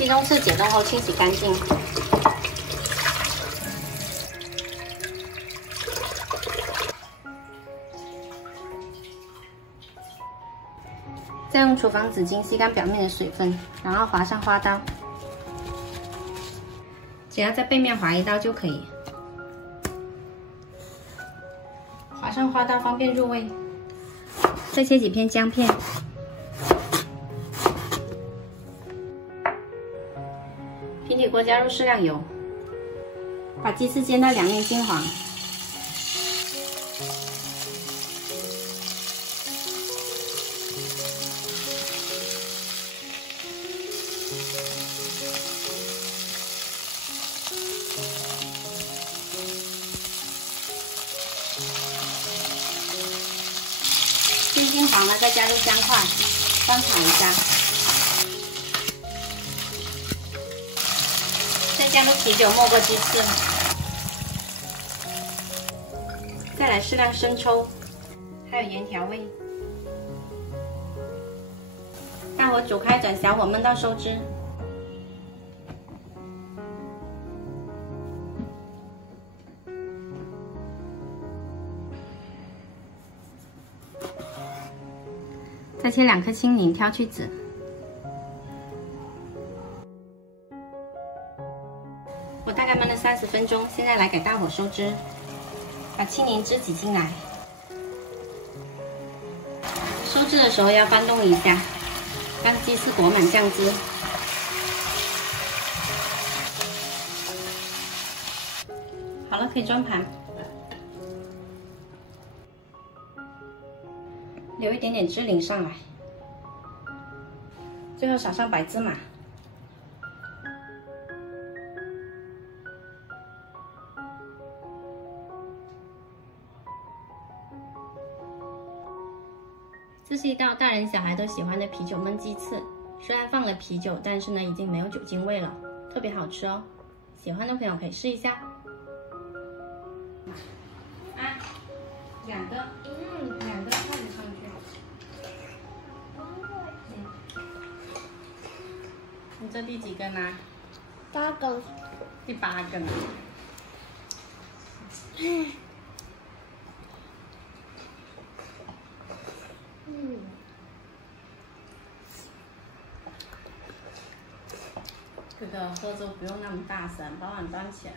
西红柿解冻后清洗干净。再用厨房纸巾吸干表面的水分，然后划上花刀，只要在背面划一刀就可以。划上花刀方便入味。再切几片姜片，平底锅加入适量油，把鸡翅煎到两面金黄。鸡金黄了，再加入姜块，翻炒一下，再加入啤酒没过鸡翅，再来适量生抽，还有盐调味。大火煮开，转小火焖到收汁。再切2颗青柠，挑去籽。我大概焖了30分钟，现在来给大火收汁，把青柠汁挤进来。收汁的时候要翻动一下，让鸡翅裹满酱汁。好了，可以装盘。留一点点汁淋上来，最后撒上白芝麻。这是一道大人小孩都喜欢的啤酒焖鸡翅，虽然放了啤酒，但是呢已经没有酒精味了，特别好吃哦。喜欢的朋友可以试一下。2个，2个筷子上去。你这第几根啊8根。第8根。哥哥喝粥不用那么大声，把碗端起来。